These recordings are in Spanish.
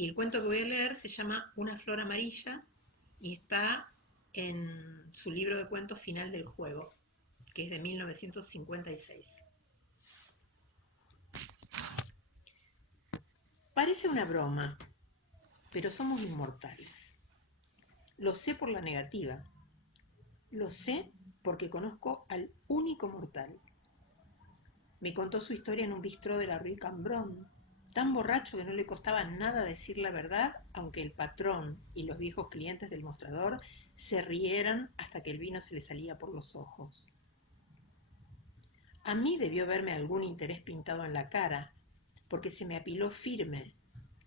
Y el cuento que voy a leer se llama Una flor amarilla y está en su libro de cuentos Final del juego, que es de 1956. Parece una broma, pero somos inmortales. Lo sé por la negativa. Lo sé porque conozco al único mortal. Me contó su historia en un bistró de la Rue Cambron, tan borracho que no le costaba nada decir la verdad, aunque el patrón y los viejos clientes del mostrador se rieran hasta que el vino se le salía por los ojos. A mí debió verme algún interés pintado en la cara, porque se me apiló firme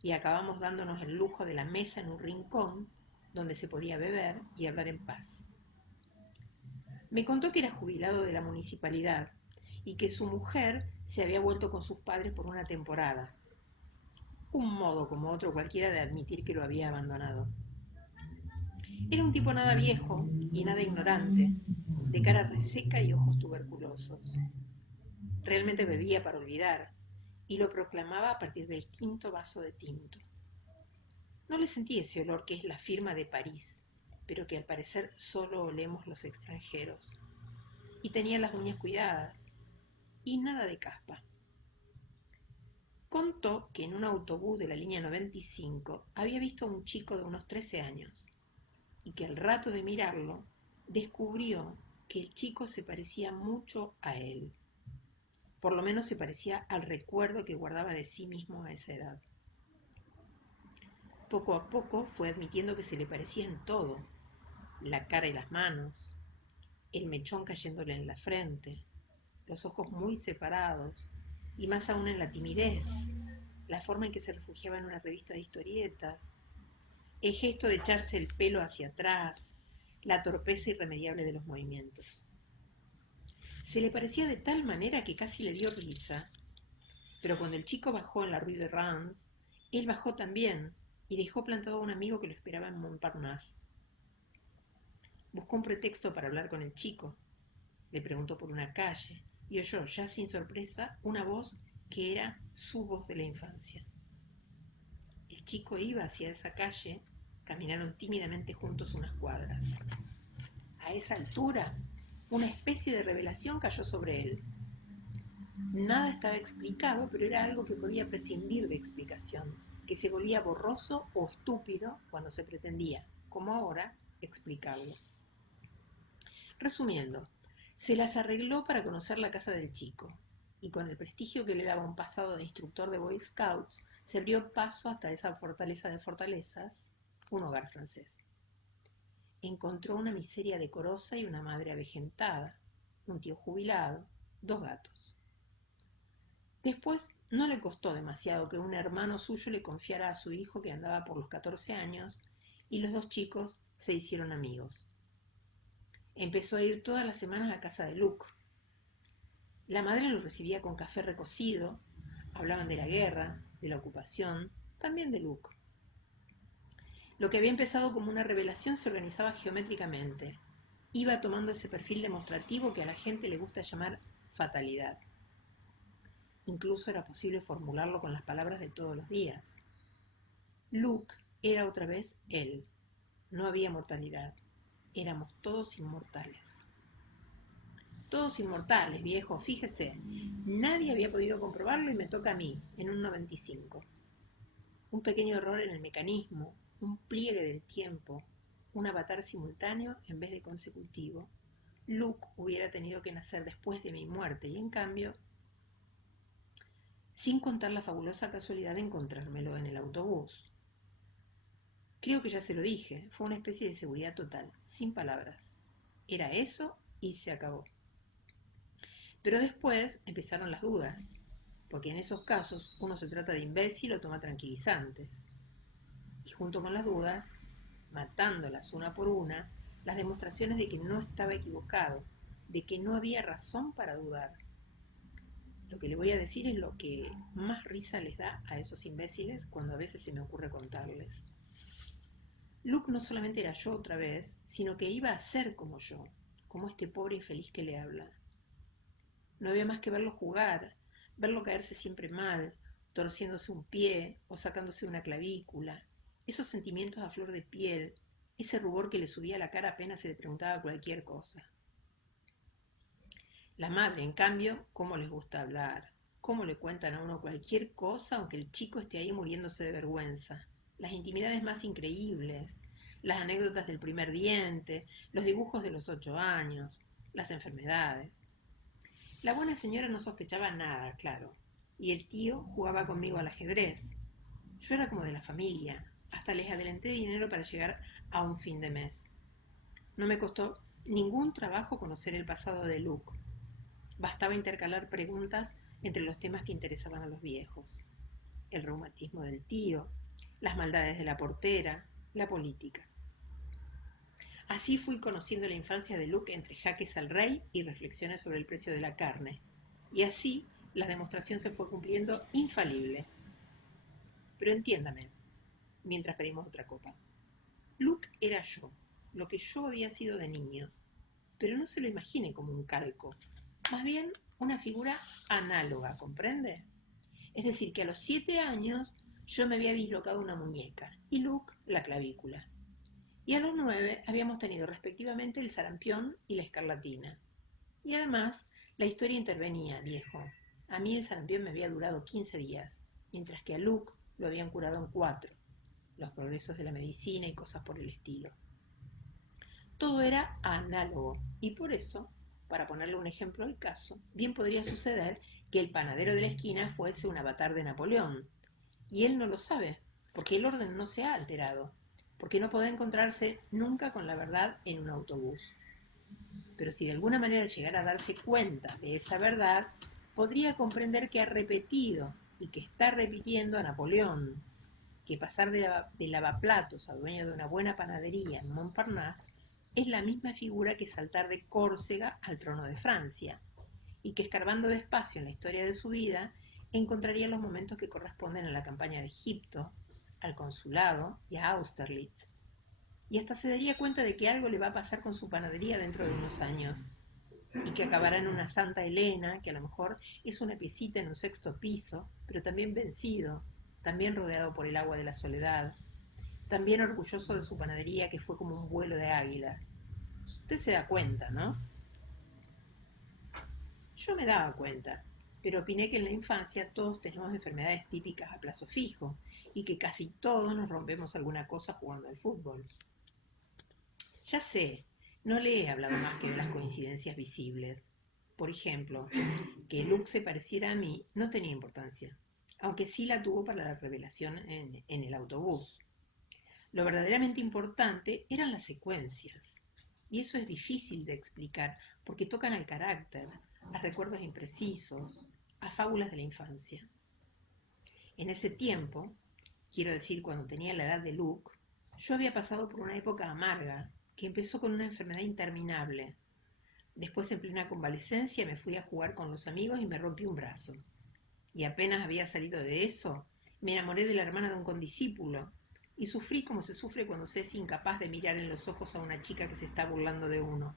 y acabamos dándonos el lujo de la mesa en un rincón donde se podía beber y hablar en paz. Me contó que era jubilado de la municipalidad y que su mujer se había vuelto con sus padres por una temporada, un modo como otro cualquiera de admitir que lo había abandonado. Era un tipo nada viejo y nada ignorante, de cara reseca y ojos tuberculosos. Realmente bebía para olvidar, y lo proclamaba a partir del quinto vaso de tinto. No le sentí ese olor que es la firma de París, pero que al parecer solo olemos los extranjeros. Y tenía las uñas cuidadas, y nada de caspa. Contó que en un autobús de la línea 95 había visto a un chico de unos 13 años, y que al rato de mirarlo descubrió que el chico se parecía mucho a él. Por lo menos se parecía al recuerdo que guardaba de sí mismo a esa edad. Poco a poco fue admitiendo que se le parecía en todo: la cara y las manos, el mechón cayéndole en la frente, los ojos muy separados, y más aún en la timidez, la forma en que se refugiaba en una revista de historietas, el gesto de echarse el pelo hacia atrás, la torpeza irremediable de los movimientos. Se le parecía de tal manera que casi le dio risa, pero cuando el chico bajó en la Rue de Reims, él bajó también y dejó plantado a un amigo que lo esperaba en Montparnasse. Buscó un pretexto para hablar con el chico, le preguntó por una calle y oyó, ya sin sorpresa, una voz que era su voz de la infancia. El chico iba hacia esa calle, caminaron tímidamente juntos unas cuadras. A esa altura, una especie de revelación cayó sobre él. Nada estaba explicado, pero era algo que podía prescindir de explicación, que se volvía borroso o estúpido cuando se pretendía, como ahora, explicarlo. Resumiendo, se las arregló para conocer la casa del chico, y con el prestigio que le daba un pasado de instructor de Boy Scouts, se abrió paso hasta esa fortaleza de fortalezas, un hogar francés. Encontró una miseria decorosa y una madre avejentada, un tío jubilado, 2 gatos. Después no le costó demasiado que un hermano suyo le confiara a su hijo que andaba por los 14 años, y los 2 chicos se hicieron amigos. Empezó a ir todas las semanas a casa de Luc. La madre lo recibía con café recocido, hablaban de la guerra, de la ocupación, también de Luc. Lo que había empezado como una revelación se organizaba geométricamente. Iba tomando ese perfil demostrativo que a la gente le gusta llamar fatalidad. Incluso era posible formularlo con las palabras de todos los días. Luc era otra vez él. No había mortalidad. Éramos todos inmortales. Todos inmortales, viejo, fíjese. Nadie había podido comprobarlo y me toca a mí, en un 95. Un pequeño error en el mecanismo, un pliegue del tiempo, un avatar simultáneo en vez de consecutivo. Luc hubiera tenido que nacer después de mi muerte y en cambio, sin contar la fabulosa casualidad de encontrármelo en el autobús. Creo que ya se lo dije, fue una especie de seguridad total, sin palabras. Era eso y se acabó. Pero después empezaron las dudas, porque en esos casos uno se trata de imbécil o toma tranquilizantes. Y junto con las dudas, matándolas una por una, las demostraciones de que no estaba equivocado, de que no había razón para dudar. Lo que le voy a decir es lo que más risa les da a esos imbéciles cuando a veces se me ocurre contarles. Luc no solamente era yo otra vez, sino que iba a ser como yo, como este pobre infeliz que le habla. No había más que verlo jugar, verlo caerse siempre mal, torciéndose un pie o sacándose una clavícula, esos sentimientos a flor de piel, ese rubor que le subía a la cara apenas se le preguntaba cualquier cosa. La madre, en cambio, cómo les gusta hablar, cómo le cuentan a uno cualquier cosa aunque el chico esté ahí muriéndose de vergüenza. Las intimidades más increíbles, las anécdotas del primer diente, los dibujos de los 8 años, las enfermedades. La buena señora no sospechaba nada, claro, y el tío jugaba conmigo al ajedrez. Yo era como de la familia, hasta les adelanté dinero para llegar a un fin de mes. No me costó ningún trabajo conocer el pasado de Luke. Bastaba intercalar preguntas entre los temas que interesaban a los viejos. El reumatismo del tío, las maldades de la portera, la política. Así fui conociendo la infancia de Luke entre jaques al rey y reflexiones sobre el precio de la carne. Y así la demostración se fue cumpliendo infalible. Pero entiéndame, mientras pedimos otra copa. Luke era yo, lo que yo había sido de niño. Pero no se lo imagine como un calco. Más bien una figura análoga, ¿comprende? Es decir, que a los 7 años yo me había dislocado una muñeca y Luke la clavícula. Y a los 9 habíamos tenido respectivamente el sarampión y la escarlatina. Y además, la historia intervenía, viejo. A mí el sarampión me había durado 15 días, mientras que a Luke lo habían curado en 4. Los progresos de la medicina y cosas por el estilo. Todo era análogo, y por eso, para ponerle un ejemplo al caso, bien podría suceder que el panadero de la esquina fuese un avatar de Napoleón. Y él no lo sabe, porque el orden no se ha alterado, porque no podrá encontrarse nunca con la verdad en un autobús. Pero si de alguna manera llegara a darse cuenta de esa verdad, podría comprender que ha repetido y que está repitiendo a Napoleón, que pasar de lavaplatos a dueño de una buena panadería en Montparnasse es la misma figura que saltar de Córcega al trono de Francia, y que escarbando despacio en la historia de su vida, encontraría los momentos que corresponden a la campaña de Egipto, al consulado y a Austerlitz. Y hasta se daría cuenta de que algo le va a pasar con su panadería dentro de unos años, y que acabará en una Santa Elena, que a lo mejor es una piecita en un 6º piso, pero también vencido, también rodeado por el agua de la soledad, también orgulloso de su panadería que fue como un vuelo de águilas. Usted se da cuenta, ¿no? Yo me daba cuenta, pero opiné que en la infancia todos tenemos enfermedades típicas a plazo fijo y que casi todos nos rompemos alguna cosa jugando al fútbol. Ya sé, no le he hablado más que de las coincidencias visibles. Por ejemplo, que Luke se pareciera a mí no tenía importancia, aunque sí la tuvo para la revelación en el autobús. Lo verdaderamente importante eran las secuencias, y eso es difícil de explicar porque tocan al carácter, a recuerdos imprecisos, a fábulas de la infancia. En ese tiempo, quiero decir cuando tenía la edad de Luke, yo había pasado por una época amarga que empezó con una enfermedad interminable. Después, en plena convalecencia, me fui a jugar con los amigos y me rompí un brazo. Y apenas había salido de eso, me enamoré de la hermana de un condiscípulo y sufrí como se sufre cuando se es incapaz de mirar en los ojos a una chica que se está burlando de uno.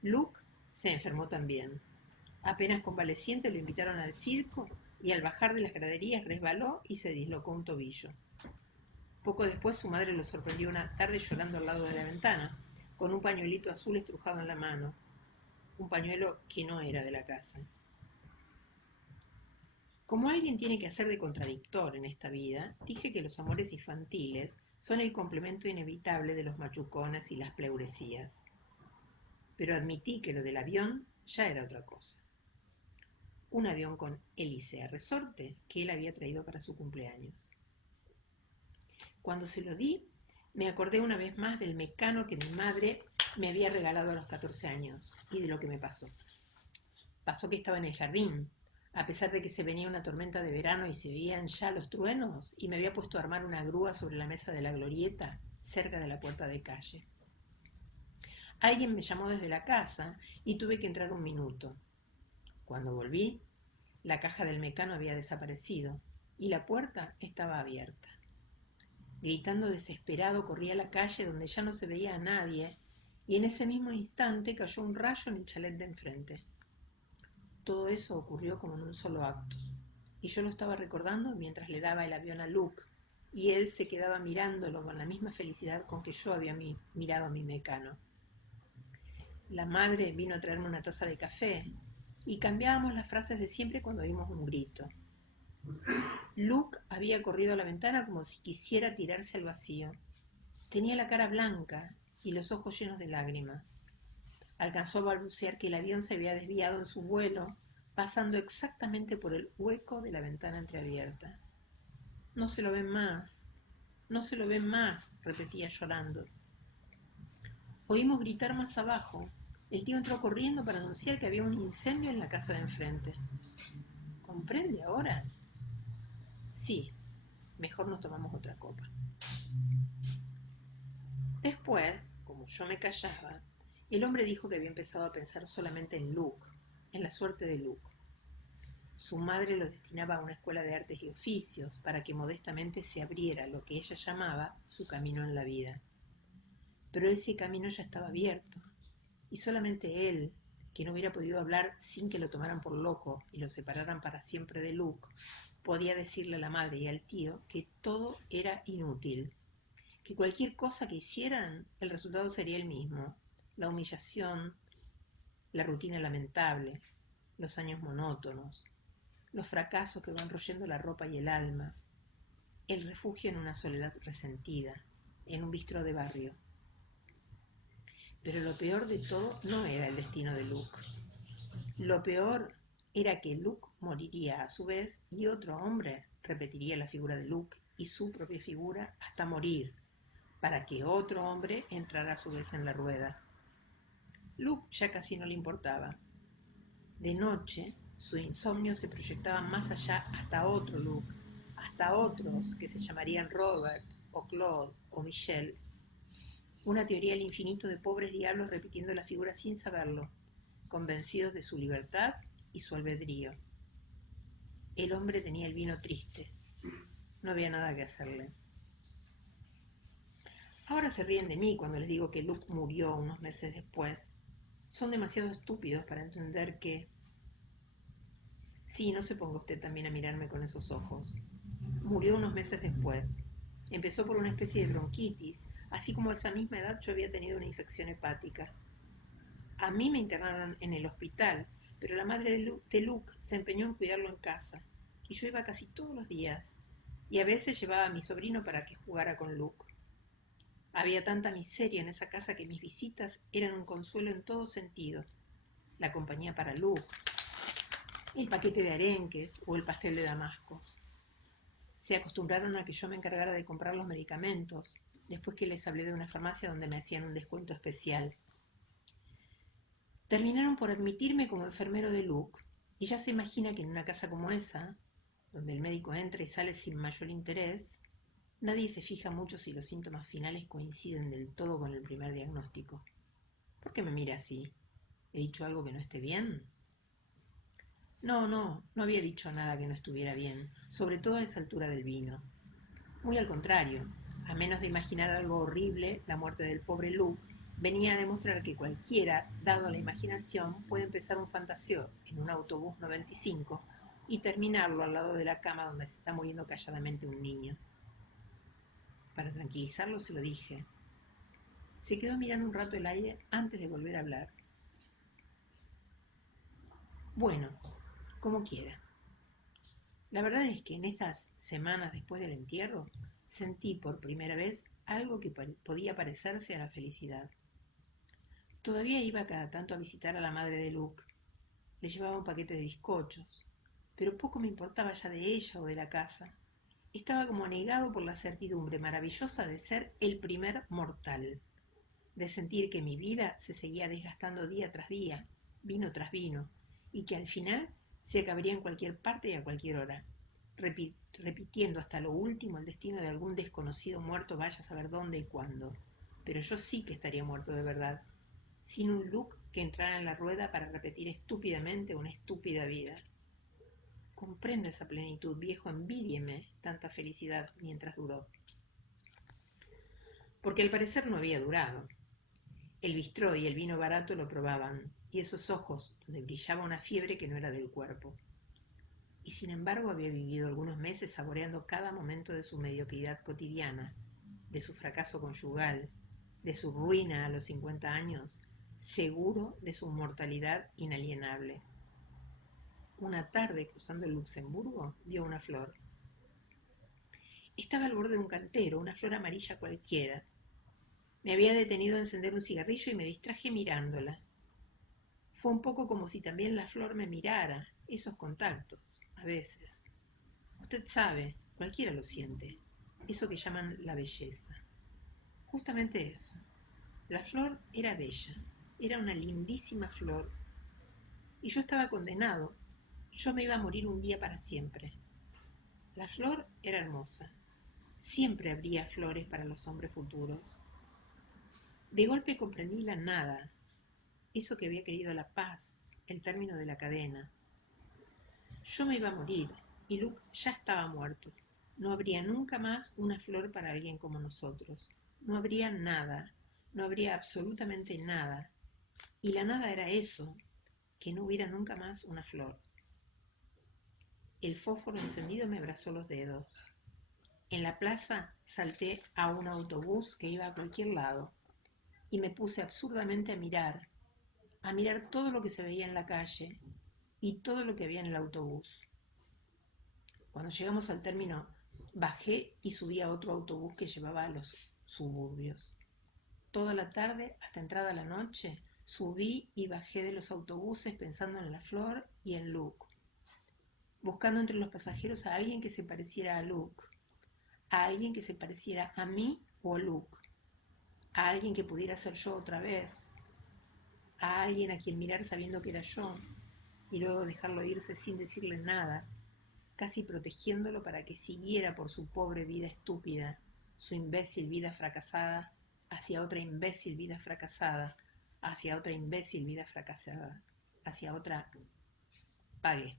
Luke se enfermó también. Apenas convaleciente lo invitaron al circo y al bajar de las graderías resbaló y se dislocó un tobillo. Poco después su madre lo sorprendió una tarde llorando al lado de la ventana, con un pañuelito azul estrujado en la mano, un pañuelo que no era de la casa. Como alguien tiene que hacer de contradictor en esta vida, dije que los amores infantiles son el complemento inevitable de los machucones y las pleuresías. Pero admití que lo del avión ya era otra cosa. Un avión con hélice a resorte que él había traído para su cumpleaños. Cuando se lo di, me acordé una vez más del mecano que mi madre me había regalado a los 14 años y de lo que me pasó. Pasó que estaba en el jardín, a pesar de que se venía una tormenta de verano y se veían ya los truenos, y me había puesto a armar una grúa sobre la mesa de la glorieta, cerca de la puerta de calle. Alguien me llamó desde la casa y tuve que entrar un minuto. Cuando volví, la caja del mecano había desaparecido y la puerta estaba abierta. Gritando desesperado corrí a la calle donde ya no se veía a nadie y en ese mismo instante cayó un rayo en el chalet de enfrente. Todo eso ocurrió como en un solo acto. y yo lo estaba recordando mientras le daba el avión a Luke, y él se quedaba mirándolo con la misma felicidad con que yo había mirado a mi Mecano. La madre vino a traerme una taza de café, y cambiábamos las frases de siempre cuando oímos un grito. Luke había corrido a la ventana como si quisiera tirarse al vacío. Tenía la cara blanca y los ojos llenos de lágrimas. Alcanzó a balbucear que el avión se había desviado en su vuelo, pasando exactamente por el hueco de la ventana entreabierta. «No se lo ven más, no se lo ven más», repetía llorando. Oímos gritar más abajo. El tío entró corriendo para anunciar que había un incendio en la casa de enfrente. ¿Comprende ahora? Sí, mejor nos tomamos otra copa. Después, como yo me callaba, el hombre dijo que había empezado a pensar solamente en Luke, en la suerte de Luke. Su madre lo destinaba a una escuela de artes y oficios para que modestamente se abriera lo que ella llamaba su camino en la vida. Pero ese camino ya estaba abierto, y solamente él, que no hubiera podido hablar sin que lo tomaran por loco y lo separaran para siempre de Luke, podía decirle a la madre y al tío que todo era inútil, que cualquier cosa que hicieran, el resultado sería el mismo: la humillación, la rutina lamentable, los años monótonos, los fracasos que van royendo la ropa y el alma, el refugio en una soledad resentida, en un bistró de barrio. Pero lo peor de todo no era el destino de Luke. Lo peor era que Luke moriría a su vez y otro hombre repetiría la figura de Luke y su propia figura hasta morir, para que otro hombre entrara a su vez en la rueda. Luke ya casi no le importaba. De noche, su insomnio se proyectaba más allá hasta otro Luke, hasta otros que se llamarían Robert, o Claude, o Michelle. Una teoría al infinito de pobres diablos repitiendo la figura sin saberlo, convencidos de su libertad y su albedrío. El hombre tenía el vino triste. No había nada que hacerle. Ahora se ríen de mí cuando les digo que Luke murió unos meses después. Son demasiado estúpidos para entender que... Sí, no se ponga usted también a mirarme con esos ojos. Murió unos meses después. Empezó por una especie de bronquitis, así como a esa misma edad yo había tenido una infección hepática. A mí me internaron en el hospital, pero la madre de Luke se empeñó en cuidarlo en casa, y yo iba casi todos los días, y a veces llevaba a mi sobrino para que jugara con Luke. Había tanta miseria en esa casa que mis visitas eran un consuelo en todo sentido: la compañía para Luke, el paquete de arenques o el pastel de damasco. Se acostumbraron a que yo me encargara de comprar los medicamentos, después que les hablé de una farmacia donde me hacían un descuento especial. Terminaron por admitirme como enfermero de Luke, y ya se imagina que en una casa como esa, donde el médico entra y sale sin mayor interés, nadie se fija mucho si los síntomas finales coinciden del todo con el primer diagnóstico. ¿Por qué me mira así? ¿He dicho algo que no esté bien? No había dicho nada que no estuviera bien, sobre todo a esa altura del vino. Muy al contrario, a menos de imaginar algo horrible, la muerte del pobre Luke venía a demostrar que cualquiera, dado a la imaginación, puede empezar un fantaseo en un autobús 95 y terminarlo al lado de la cama donde se está muriendo calladamente un niño. Para tranquilizarlo se lo dije. Se quedó mirando un rato el aire antes de volver a hablar. Bueno, como quiera. La verdad es que en esas semanas después del entierro sentí por primera vez algo que podía parecerse a la felicidad. Todavía iba cada tanto a visitar a la madre de Luke. Le llevaba un paquete de bizcochos, pero poco me importaba ya de ella o de la casa. Estaba como anegado por la certidumbre maravillosa de ser el primer mortal, de sentir que mi vida se seguía desgastando día tras día, vino tras vino, y que al final se acabaría en cualquier parte y a cualquier hora, repitiendo hasta lo último el destino de algún desconocido muerto, vaya a saber dónde y cuándo. Pero yo sí que estaría muerto de verdad, sin un Luke que entrara en la rueda para repetir estúpidamente una estúpida vida. Comprendo esa plenitud, viejo, envídieme tanta felicidad mientras duró. Porque al parecer no había durado. El bistró y el vino barato lo probaban, y esos ojos donde brillaba una fiebre que no era del cuerpo. y sin embargo había vivido algunos meses saboreando cada momento de su mediocridad cotidiana, de su fracaso conyugal, de su ruina a los 50 años, seguro de su mortalidad inalienable. Una tarde, cruzando el Luxemburgo, vio una flor. Estaba al borde de un cantero, una flor amarilla cualquiera. Me había detenido a encender un cigarrillo y me distraje mirándola. Fue un poco como si también la flor me mirara, esos contactos, a veces. Usted sabe, cualquiera lo siente, eso que llaman la belleza. Justamente eso. La flor era bella, era una lindísima flor. Y yo estaba condenado, yo me iba a morir un día para siempre. La flor era hermosa. Siempre habría flores para los hombres futuros. De golpe comprendí la nada, eso que había querido la paz, el término de la cadena. Yo me iba a morir y Luke ya estaba muerto. No habría nunca más una flor para alguien como nosotros. No habría nada, no habría absolutamente nada. Y la nada era eso, que no hubiera nunca más una flor. El fósforo encendido me abrazó los dedos. En la plaza salté a un autobús que iba a cualquier lado y me puse absurdamente a mirar todo lo que se veía en la calle y todo lo que había en el autobús. Cuando llegamos al término, bajé y subí a otro autobús que llevaba a los suburbios. Toda la tarde, hasta entrada la noche, subí y bajé de los autobuses pensando en la flor y en Luke, buscando entre los pasajeros a alguien que se pareciera a Luke, a alguien que se pareciera a mí o a Luke, a alguien que pudiera ser yo otra vez, a alguien a quien mirar sabiendo que era yo, y luego dejarlo irse sin decirle nada, casi protegiéndolo para que siguiera por su pobre vida estúpida, su imbécil vida fracasada, hacia otra imbécil vida fracasada, hacia otra imbécil vida fracasada, hacia otra... Pague.